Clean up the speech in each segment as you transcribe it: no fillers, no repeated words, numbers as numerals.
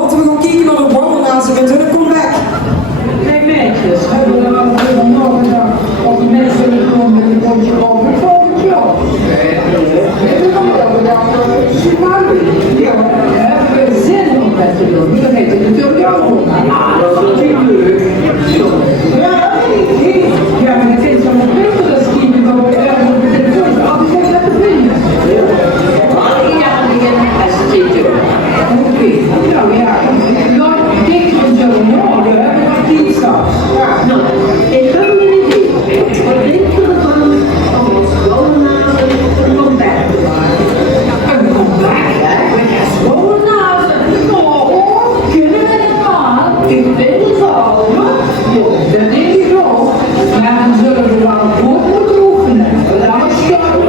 laten we gaan kijken naar de wandelnazen met hun comeback. Hey meisjes, hebben we er al morgen gedacht of de mensen willen komen met een bondje over volgend jaar? Nee, we gaan wel bedacht dat we Chicago. Ja, we hebben zin om met te doen. Dan heet het natuurlijk jouw hond. Ja, dat is natuurlijk leuk. Ja, ja, maar ik vind zo'n puntelen schiepen dat we ergens met de telefoon altijd even laten vinden. Ja, als het zit er. Oké, nou ja, dan denk ik zo morgen, hebben we dinsdag. Nou, ik heb een idee. Wat denk je ervan om ons schoonnazen een comeback te maken? Een comeback, hè? Schoonnazen? Oh, kunnen we het aan? Ik ben het al. Ja, dat denk ik ook. Maar dan zullen we wel goed moeten oefenen. Laten we starten.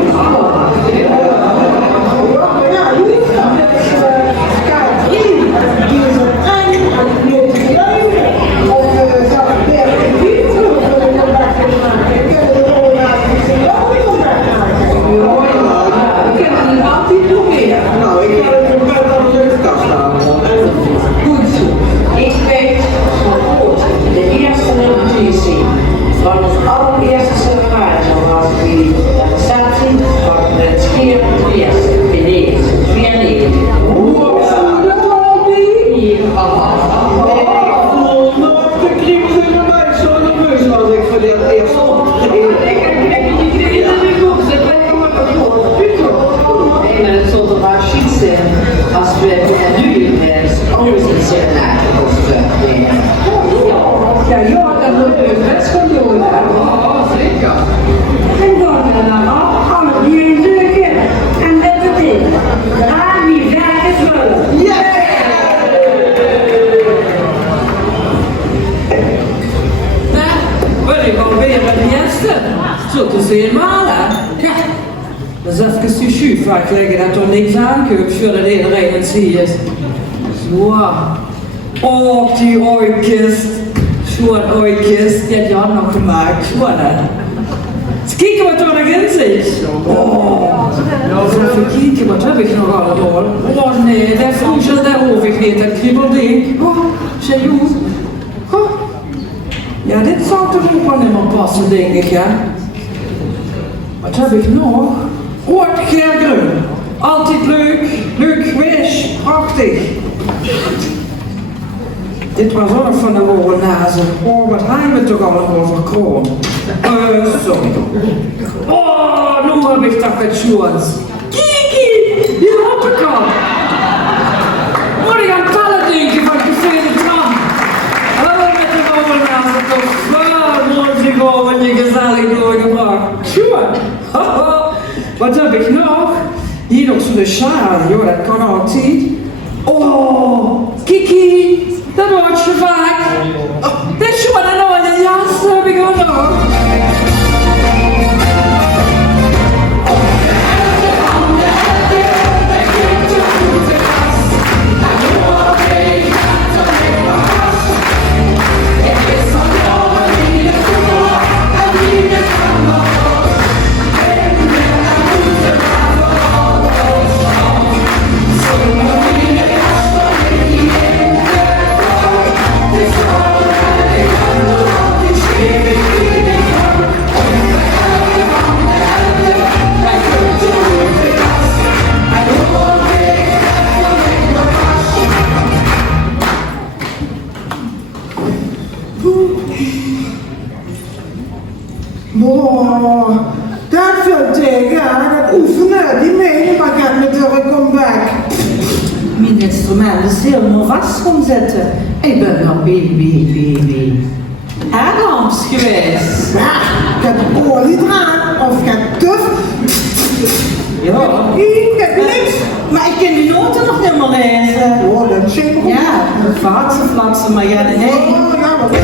Ik leggen dat toch niks aankoop, zodat iedereen het ziet. Zo. Oh, die ooikist. Zo'n ooikist, die heb je ook nog gemaakt. Zo hè. Eens kijken wat er erin zit. Oh. Nou, even kijken, wat heb ik nog allemaal? Oh nee, dat vroegsel, dat hoef ik niet. Dat kribbelding. Oh, zeg je hoe? Oh. Ja, dit zou toch ook wel niet meer passen, denk ik, hè? Wat heb ik nog? Rood, geel, groen. Altijd leuk, leuk geweest, prachtig. Dit was ook van de hoge nazen. Oh, wat hebben we toch allemaal over kroon? Sorry. Oh, nu heb ik dat met Sjoens. Kiki, die hoppenkap. Moet ik aan tallen denken van de vele tram. Oh, met de hoge nazen toch zo mooi gewoon en je gezellig doorgebracht. Sjoen. Wat heb ik nog? Hier nog zo'n sjaal, joh, dat kan altijd. Oh, Kiki, dat wordt je vaak. Oh, dit is gewoon een mooie jas, heb ik ook nog. Oh, dat veel tegen, dat oefenen, die meening maar gaat met de comeback. Mijn instrument is helemaal vast gaan zitten. Ik ben nog Erlangs geweest. Ja, gaat de olie eraan, of gaat tuf. Ja. Ik heb niks. Maar ik ken die noten nog niet meer lezen. Oh, dat is zeker goed. Ja, vaatsen flaksen, maar ja, nee. Oh, ja, wat.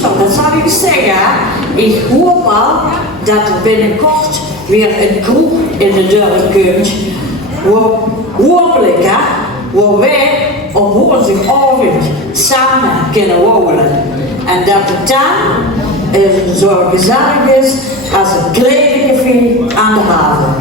Liesbeth, dat zal ik zeggen. Ik hoop al dat er binnenkort weer een kroeg in de deur komt. Hopelijk, hè, waar wij op woensdagavond samen kunnen wandelen. En dat het dan zo gezellig is als een klein café aan de haven.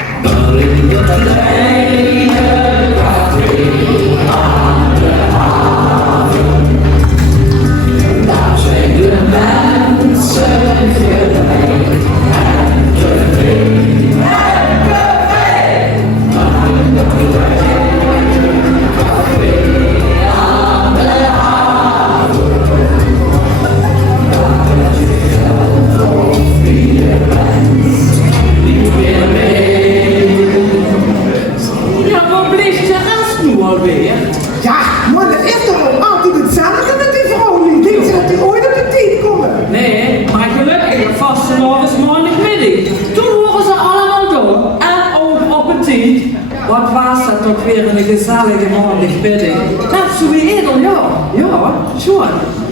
Ja, waar bleef de rest nu alweer? Ja, maar dat is toch altijd hetzelfde met die vrouw nu. Denkt ze dat die ooit op de tijd komen? Nee, maar gelukkig vastenavond is maandagmiddag. Toen horen ze allemaal door en ook op het tijd. Wat was dat toch weer een gezellige maandagmiddag? Nou, zo weer edel, ja. Ja, zo.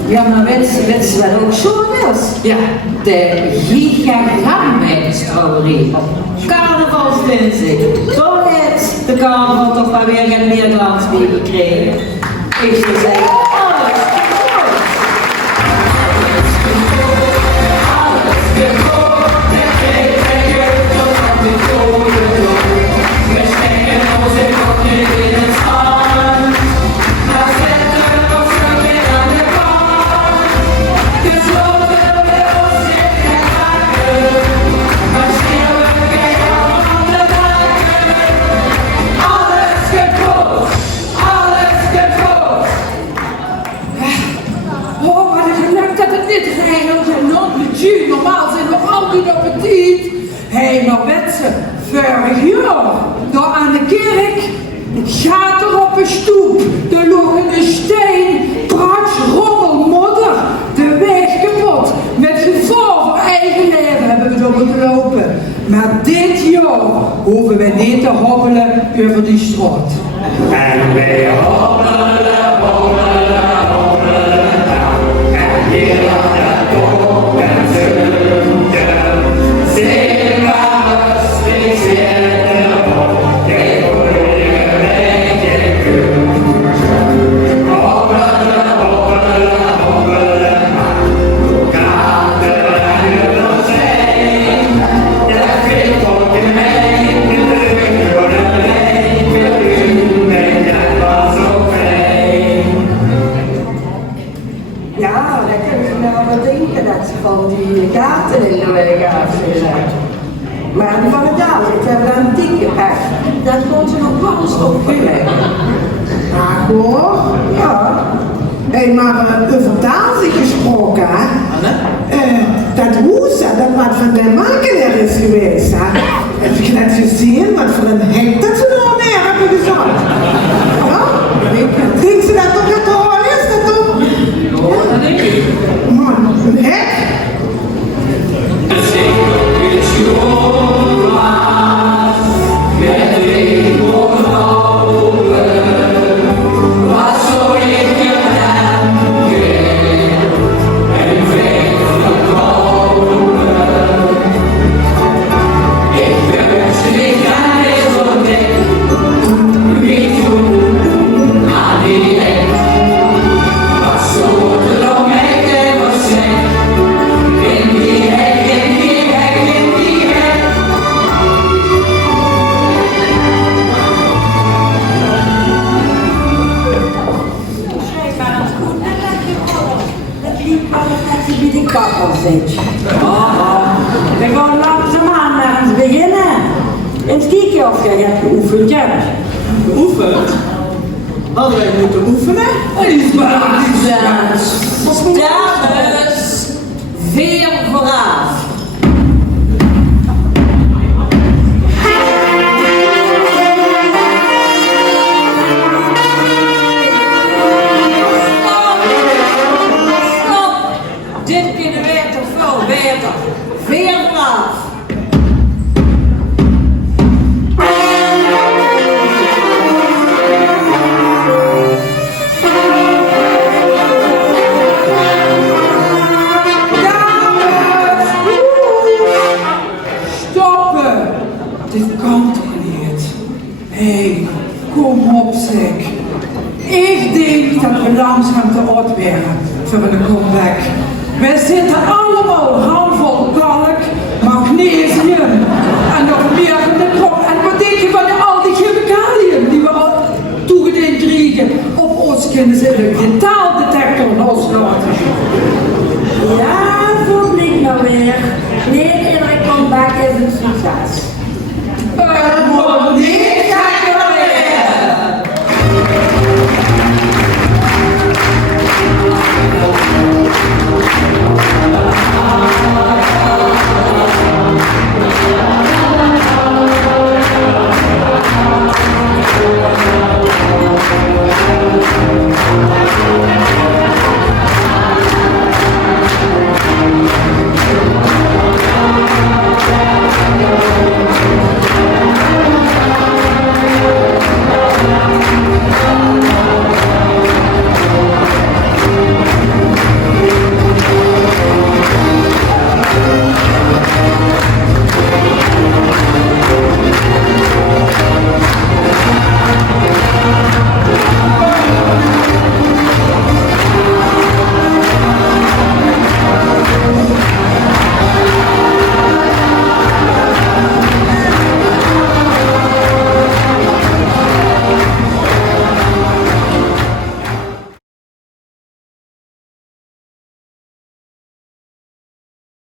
Ja, maar weet je wat ook zo is? Ja. De gigantenstrollerie. Carnavalsdinsdag. Toch heeft de carnaval toch maar weer een Nederlands weer gekregen. Ik zou zeggen, alles goed. Oh, wat een geluk dat het niet regent en non-budget. Normaal zijn we altijd op het tijd. Hé, maar mensen, vorig jaar, daar aan de kerk, gaat er op een stoep, er lag een steen, prats, rommel, modder, de weg kapot. Met gevaar voor eigen leven hebben we door moeten lopen. Maar dit jaar hoeven we niet te hobbelen over die straat. En wij hobbelen, hobbelen, hobbelen nou. En hier aan de top en zitten. Zingen we zitten op. Ik hoor je beetje goed. Hobbelen, hobbelen, hobbelen nou. Hoe gaat de nog zijn? Dat vindt ook in mij. Voor de Ja, dan kunnen ze nou wel denken dat ze van die gaten in de weg afgezet. Maar die van het dadelijk hebben een dikke echt. Dat kon ze nog wel eens opgullen. Maar hoor, ja. Hé, maar over David gesproken, hè? Dat hoes, hè, dat wat van de makelaar is geweest, hè? Heb je net gezien wat voor een hek dat ze nog meer hebben gezorgd? Ja? Denkt ze dat toch het al is? Dat toch? Dat denk ik. Man, een hek? We gaan langzaamaan naar het beginnen. Eens kijken of je hebt geoefend hebt. Geoefend? Hadden wij moeten oefenen? Dames, veer vooraf. Stop! Dit kunnen wij toch veel beter. Veer vooraf. op zich. Ik denk dat we langzaam te oud werden voor een comeback. We zitten allemaal handvol kalk, magnesium en nog meer van de kop. En wat denk je van al die chemicaliën die we al toegediend kregen op ons kinderen? Zitten een getaaldetector loslaten. Ja, zo klinkt nou weer. Nee, iedere comeback is een succes. Het wordt niet gekker weer.